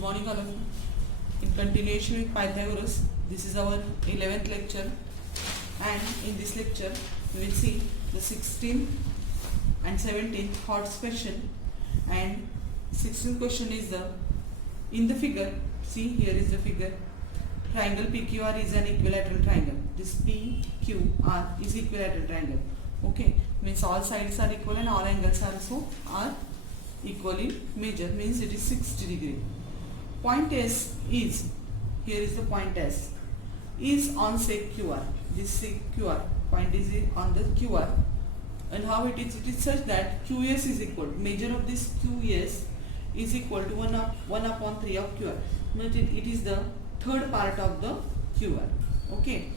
Good morning all of you. In continuation with Pythagoras, this is our 11th lecture, and in this lecture we will see the 16th and 17th thoughts question. And 16th question is in the figure, see here is the figure, triangle PQR is an equilateral triangle. This PQR is equilateral triangle. Okay, means all sides are equal and all angles also are equally measured, means it is 60 degree. Point S is, here is the point S, is on sec QR. This sec QR point is on the QR, and how it is such that QS is equal, measure of this QS is equal to 1 upon 3 of QR. It is the third part of the QR. Okay,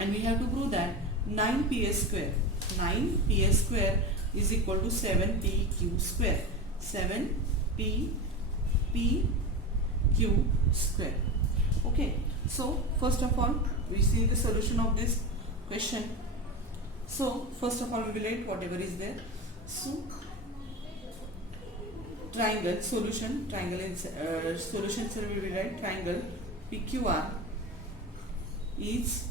and we have to prove that 9PS square is equal to 7PQ square. 7PQ square. Okay, so first of all we see the solution of this question. So first of all we will write whatever is there. So triangle solution, solution, so we will write triangle PQR is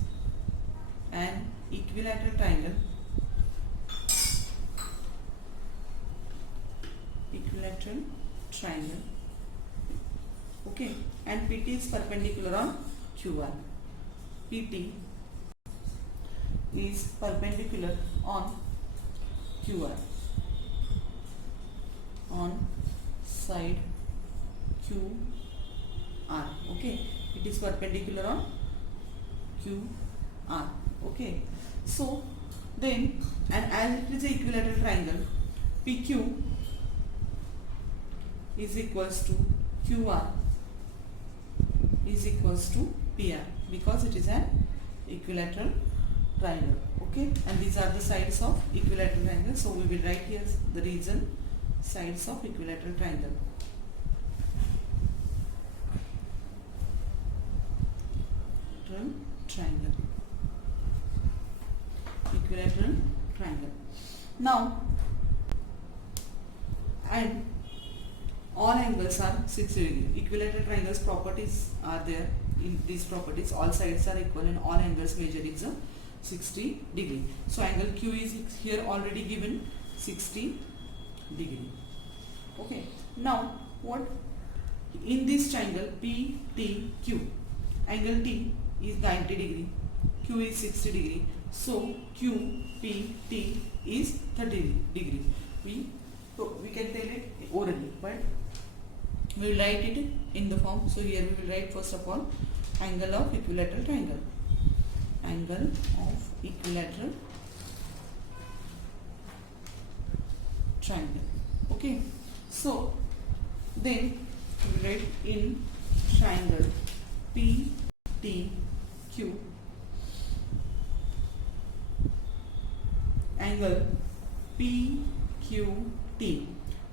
an equilateral triangle. Equilateral triangle. Okay, and PT is perpendicular on QR. PT is perpendicular on QR, on side QR. Okay, it is perpendicular on QR. Okay, so then, and as it is an equilateral triangle, PQ is equals to QR is equals to PR, because it is an equilateral triangle. Okay, and these are the sides of equilateral triangle. So we will write here the reason, sides of equilateral triangle. Triangle, equilateral triangle. Now, and all angles are 60 degree. Equilateral triangles properties are there. In these properties, all sides are equal and all angles measured is 60 degree. So angle Q is here already given 60 degree. Okay. Now what in this triangle PTQ, angle T is 90 degree, Q is 60 degree. So QPT is 30 degree. We can tell it orally, but we will write it in the form. So here we will write first of all angle of equilateral triangle. Angle of equilateral triangle. Okay. So then we will write in triangle PTQ, angle PQT.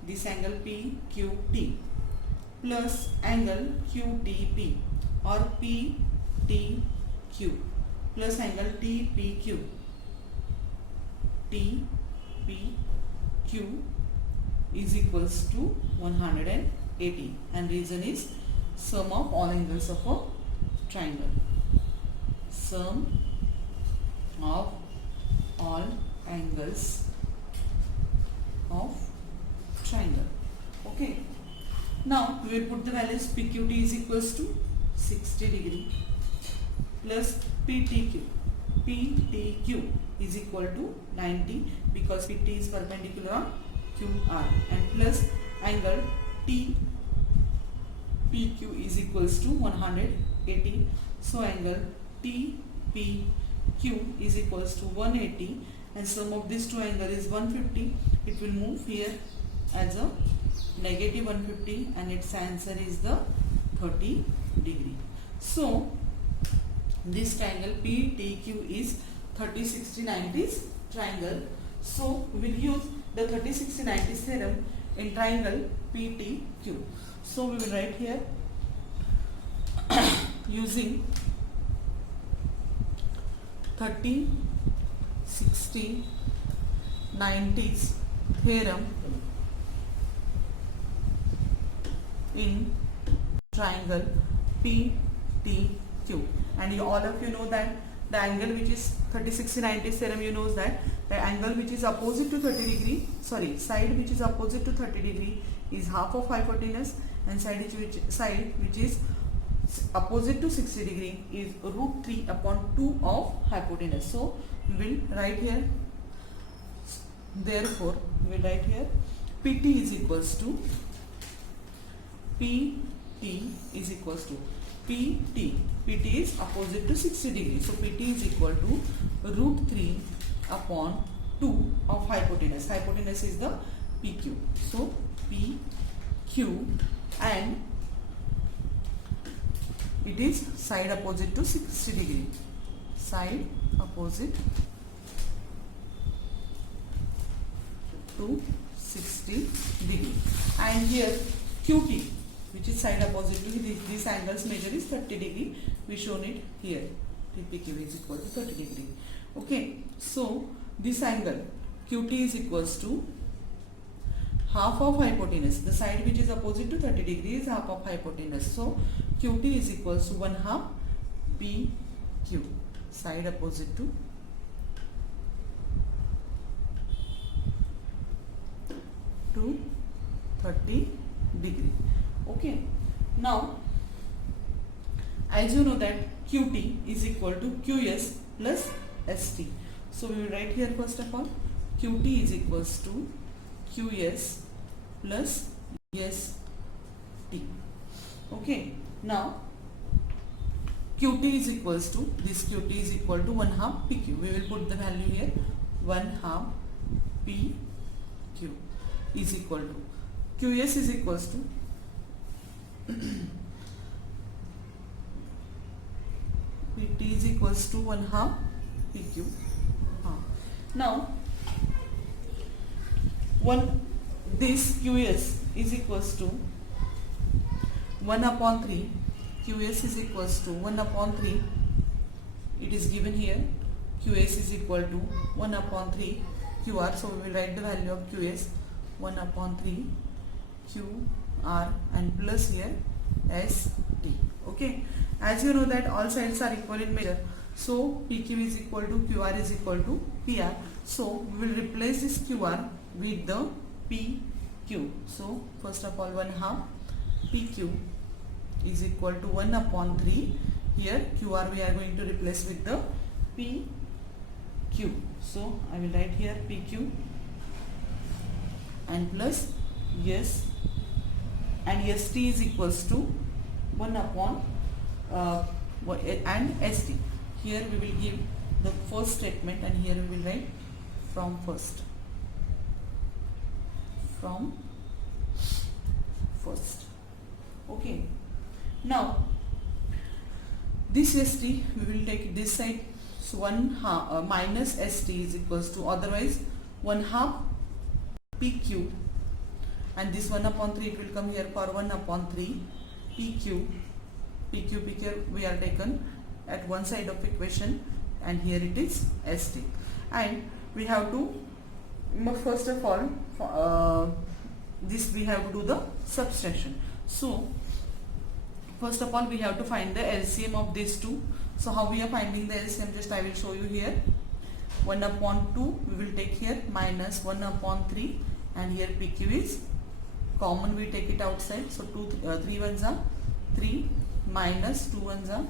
This angle PQT plus angle QTP or PTQ plus angle TPQ. TPQ is equals to 180, and reason is sum of all angles of a triangle. Sum of all angles of triangle. Okay. Now we will put the values. PQT is equals to 60 degree plus PTQ. PTQ is equal to 90 because PT is perpendicular on QR, and plus angle TPQ is equals to 180. So angle TPQ is equals to 180, and sum of these two angles is 150. It will move here as a negative 150, and its answer is the 30 degree. So this triangle PTQ is 30, 60, 90 triangle. So we will use the 30, 60, 90 theorem in triangle PTQ. So we will write here using 30, 60, 90s theorem in triangle PTQ. And all of you know that the angle which is 30-60-90 theorem, you know that the angle which is opposite to 30 degree, side which is opposite to 30 degree is half of hypotenuse, and side which is opposite to 60 degree is root 3 upon 2 of hypotenuse. So we will write here, therefore we will write here PT is equals to PT is opposite to 60 degree, so PT is equal to root 3 upon 2 of hypotenuse. Hypotenuse is the PQ, so PQ, and it is side opposite to 60 degree, side opposite to 60 degree, and here QT, which is side opposite to this angle's measure is 30 degree. We shown it here. PQ is equal to 30 degree. Okay, so this angle QT is equals to half of hypotenuse. The side which is opposite to 30 degree is half of hypotenuse. So QT is equals to 1/2 PQ, side opposite to 30 degree. Okay, now as you know that QT is equal to QS plus ST. So we will write here first of all QT is equals to QS plus ST. Okay, now QT is equals to, this QT is equal to 1/2 PQ. We will put the value here, 1/2 PQ is equal to QS is equals to PT is equals to 1/2 PQ. Now this QS is equals to 1/3. QS is equals to 1/3. It is given here. QS is equal to 1/3 QR. So we will write the value of QS 1/3 QR and plus here ST. Okay. As you know that all sides are equal in measure. So PQ is equal to QR is equal to PR. So we will replace this QR with the PQ. So first of all 1/2 PQ is equal to 1/3. Here QR we are going to replace with the PQ. So I will write here PQ and plus S, and ST is equals to 1 upon and ST. Here we will give the first statement, and here we will write from first. Okay. Now this ST we will take this side. So 1/2 minus ST is equals to, otherwise 1/2 PQ, and this 1/3 it will come here for 1/3 PQ. PQ we are taken at one side of equation, and here it is ST, and we have to first of all this we have to do the subtraction. So first of all we have to find the LCM of these two. So how we are finding the LCM, just I will show you here. 1/2 we will take here minus 1/3, and here PQ is common, we take it outside. So 3 ones are 3 minus 2 ones are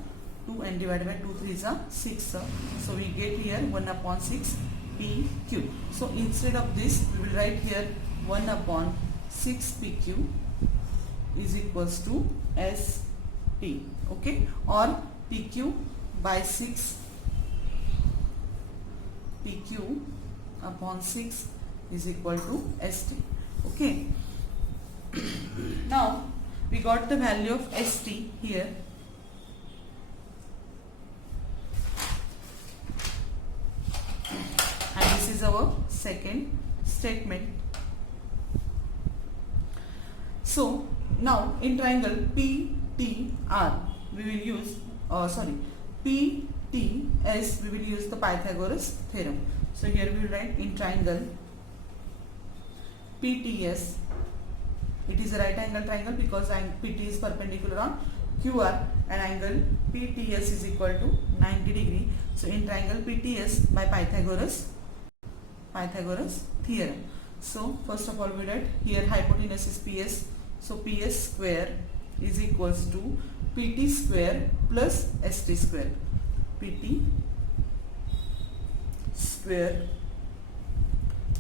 2, and divided by 2 3s are 6. So we get here 1/6 PQ. So instead of this we will write here 1/6 PQ is equals to ST. Okay, or PQ by 6, PQ upon 6 is equal to ST. Okay. Now we got the value of ST here. And this is our second statement. So now in triangle PTR we will use PTS we will use the Pythagoras theorem. So here we will write in triangle PTS It is a right angle triangle because PT is perpendicular on QR and angle PTS is equal to 90 degree. So in triangle PTS by Pythagoras theorem. So first of all we write here hypotenuse is PS. So PS square is equals to PT square plus ST square. PT square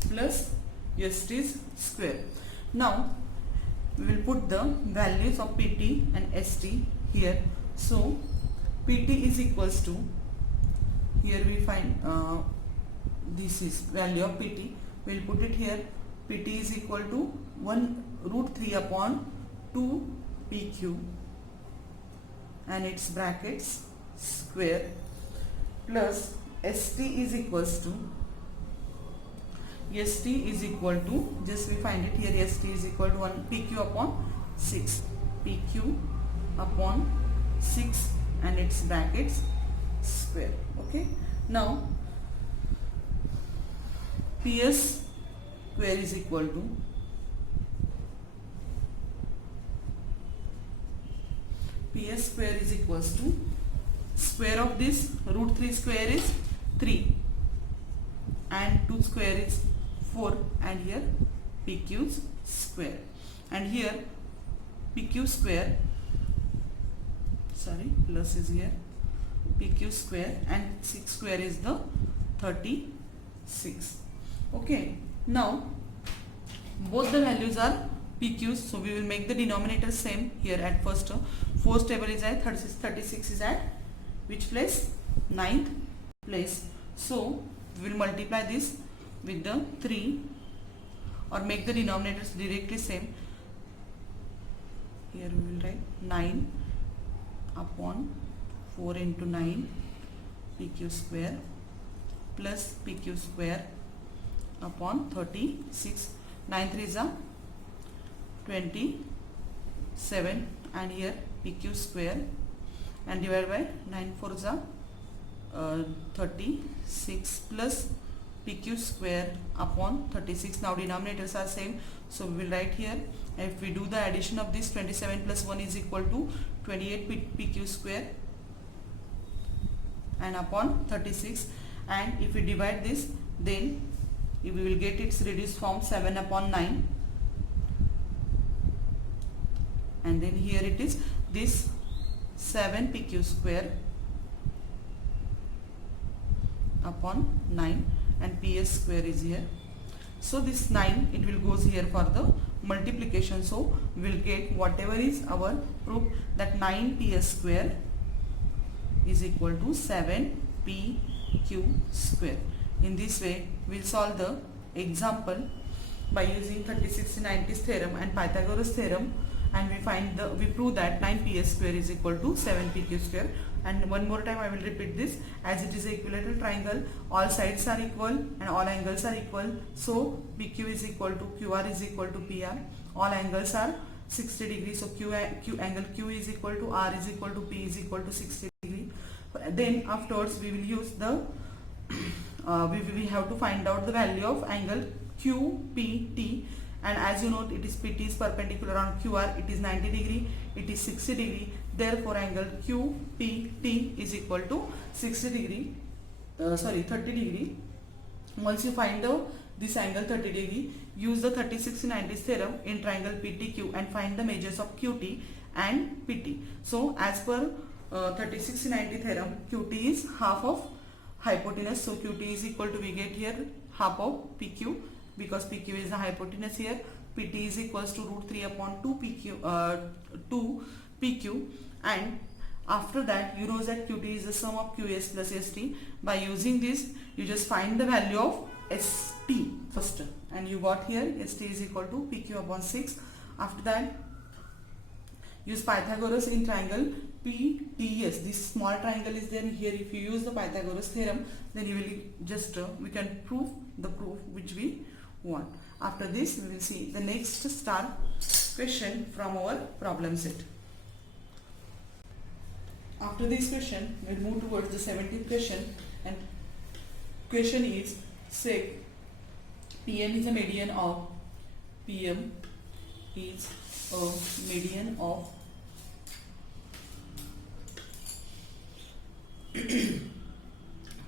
plus ST square. Now we will put the values of PT and ST here. So PT is equals to, here we find this is value of PT. We will put it here. PT is equal to 1√3 upon 2 PQ and its brackets square plus ST is equals to, ST is equal to, just we find it here, ST is equal to 1 PQ upon 6, PQ upon 6 and its brackets square. Okay, now PS square is equal to PS square is equals to square of this √3 square is 3 and 2 square is 4 and here PQ square and here PQ square, sorry plus is here, PQ square and 6 square is the 36. Okay, now both the values are PQs, so we will make the denominator same here at first. 4th table is at 36 is at which place? 9th place. So we will multiply this with the 3 or make the denominators directly same. Here we will write 9 upon 4 into 9 PQ square plus PQ square upon 36. 9 3 is a 27 and here PQ square and divided by 9 4 is a 36 plus PQ square upon 36. Now denominators are same, so we will write here, if we do the addition of this, 27 plus 1 is equal to 28 PQ square and upon 36, and if we divide this then we will get its reduced form 7 upon 9 and then here it is this 7 PQ square upon 9 and PS square is here. So this 9 it will goes here for the multiplication, so we will get whatever is our proof, that 9 PS square is equal to 7 PQ square. In this way we will solve the example by using 30-60-90 theorem and Pythagoras theorem, and we prove that 9 PS square is equal to 7 PQ square. And one more time I will repeat this, as it is an equilateral triangle, all sides are equal and all angles are equal, so PQ is equal to QR is equal to PR, all angles are 60 degrees, so angle Q is equal to R is equal to P is equal to 60 degree. Then afterwards we will use the we have to find out the value of angle QPT, and as you know it is PT is perpendicular on QR, it is 90 degree, it is 60 degree, therefore angle QPT is equal to 60 degree, 30 degree. Once you find out this angle 30 degree, use the 30-60-90 theorem in triangle PTQ and find the measures of QT and PT. So as per 30-60-90 theorem, QT is half of hypotenuse, so QT is equal to, we get here half of PQ because PQ is the hypotenuse here. PT is equals to √3 upon 2 PQ, and after that you know that QT is the sum of QS plus ST. By using this you just find the value of ST first, and you got here ST is equal to PQ upon 6. After that use Pythagoras in triangle PTS. This small triangle is there here. If you use the Pythagoras theorem, then you will just we can prove the proof which we want. After this we will see the next star question from our problem set. After this question we will move towards the 17th question, and question is, say PM is a median of PM is a median of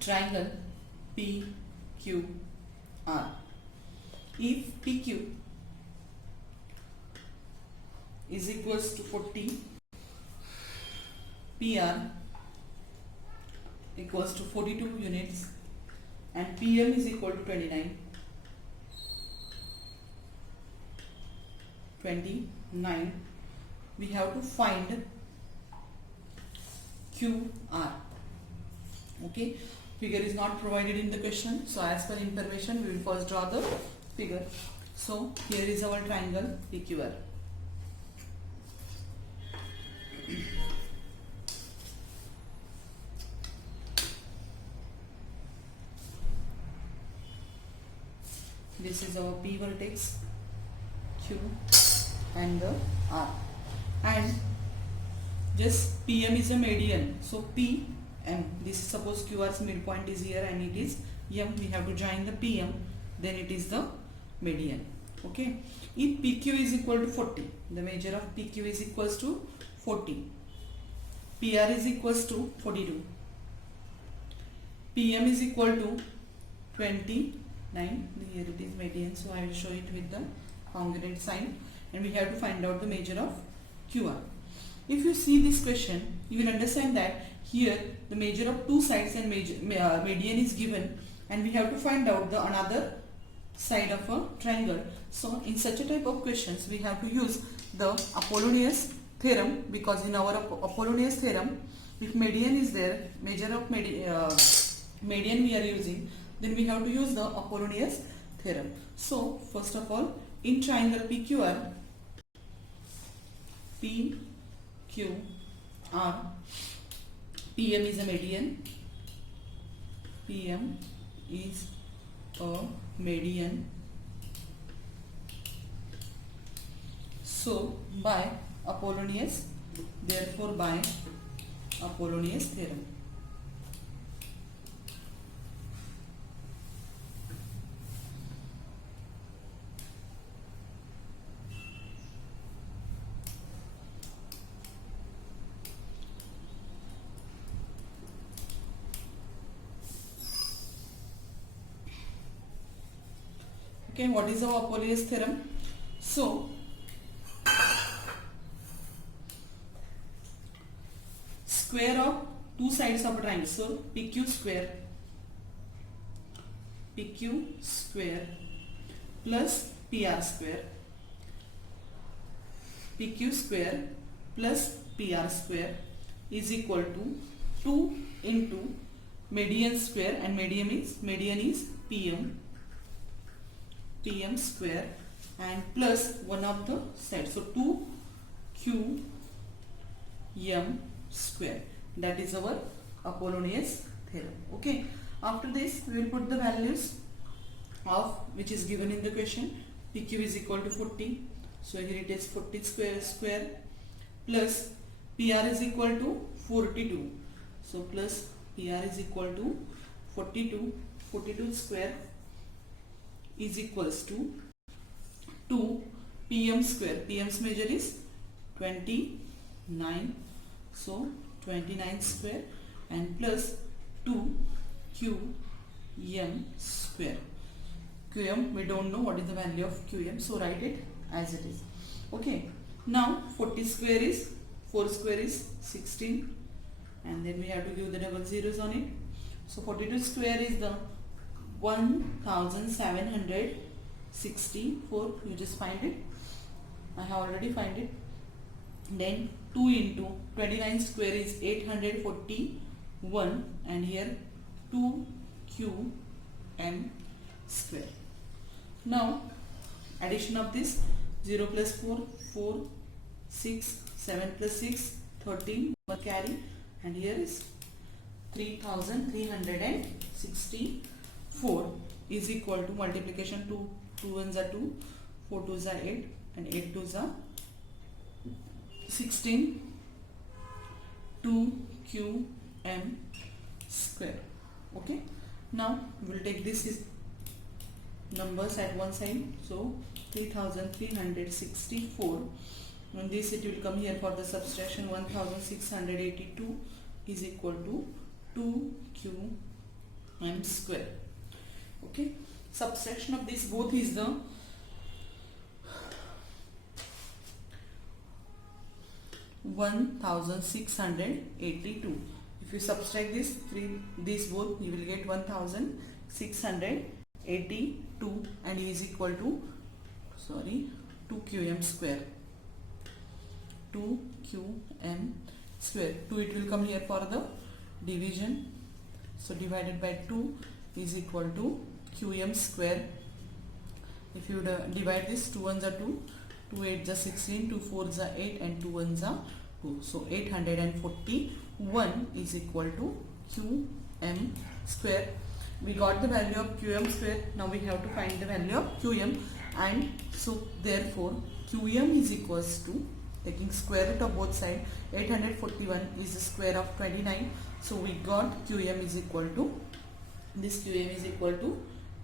triangle PQR. If PQ is equals to 40, PR equals to 42 units, and PM is equal to 29, we have to find QR. Okay, figure is not provided in the question, so as per information we will first draw the figure. So here is our triangle PQR. This is our P vertex, Q and the R, and just PM is a median, so PM, this is suppose QR's midpoint is here and it is M, we have to join the PM, then it is the median. Okay, if PQ is equal to 40, the measure of PQ is equals to 40, PR is equals to 42, PM is equal to 29, here it is median, so I will show it with the congruent sign, and we have to find out the measure of QR. If you see this question, you will understand that here the measure of two sides and median is given, and we have to find out the another side of a triangle. So in such a type of questions we have to use the Apollonius theorem, because in our Apollonius theorem, if median is there, measure of median we are using, then we have to use the Apollonius theorem. So first of all, in triangle PQR, PQR, PM is a median, PM is a median. So by Apollonius, therefore by Apollonius theorem. Okay, what is our Apollonius theorem? So square of two sides of a triangle, so PQ square plus PR square, PQ square plus PR square is equal to 2 into median square, and median is PM square, and plus one of the sides, so 2QM square. That is our Apollonius theorem. Okay, after this we will put the values of which is given in the question. PQ is equal to 40, so here it is 40 square plus PR is equal to 42, so plus PR is equal to 42 square is equals to 2 PM square, PM's measure is 29, so 29 square, and plus 2 QM square. QM, we don't know what is the value of QM, so write it as it is. Okay, now 40 square is 4 square is 16, and then we have to give the double zeros on it. So 42 square is the 1764. You just find it. I have already find it. Then 2 into 29 square is 841, and here 2QM square. Now addition of this, 0 plus 4, 4, 6, 7 plus 6, 13, one carry, and here is 3364 is equal to multiplication 2 ones are 2, 4 twos are 8, and 8 twos are 16, 2QM square. Okay, now we will take this numbers at one side, so 3364. And this it will come here for the subtraction. 1682 is equal to 2qm square. Okay, subtraction of this both is the 1682. If you subtract this both, you will get 1682 and is equal to 2qm square. 2qm square. 2 it will come here for the division. So divided by 2 is equal to qm square. If you divide this, 2 1s are 2, 2 8s are 16, 2 4s are 8 and 2 1s are 2. So 841 is equal to qm square. We got the value of qm square. Now we have to find the value of qm, and so therefore qm is equals to, taking square root of both sides, 841 is the square of 29. So we got qm is equal to, this qm is equal to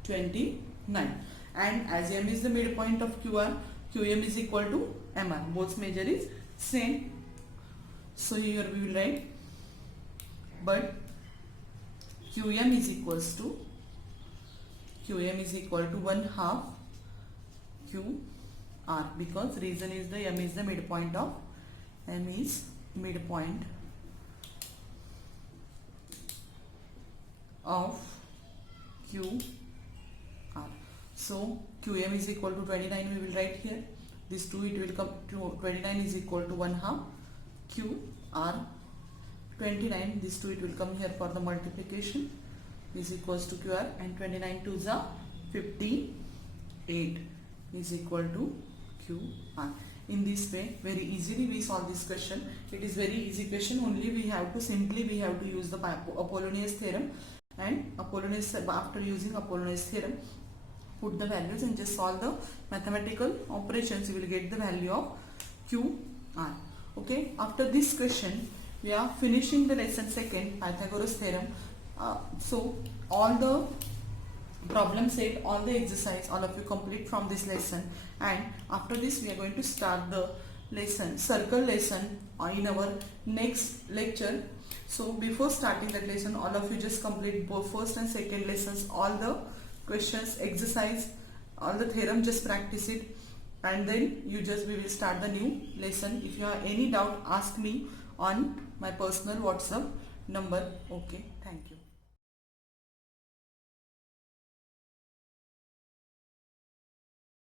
29. And as m is the midpoint of qr, qm is equal to mr. Both measure is same. So here we will write, but qm is equals to 1/2 qr, because reason is the m is the midpoint of qr. So qm is equal to 29, we will write here. This 2 it will come to 29 is equal to 1/2 qr. 29, this 2 it will come here for the multiplication, is equals to qr, and 29 2s are 58 is equal to qr. In this way, very easily we solve this question. It is very easy question. Only we have to use the Apollonius theorem, and after using Apollonius theorem, put the values and just solve the mathematical operations. You will get the value of qr. Okay, after this question we are finishing the lesson 2, Pythagoras theorem. So all the problem set, all the exercise, all of you complete from this lesson, and after this we are going to start the lesson, circle lesson, in our next lecture. So before starting that lesson, all of you just complete both first and second lessons, all the questions, exercise, all the theorem, just practice it, and then we will start the new lesson. If you have any doubt, ask me on my personal WhatsApp number. Okay, thank you.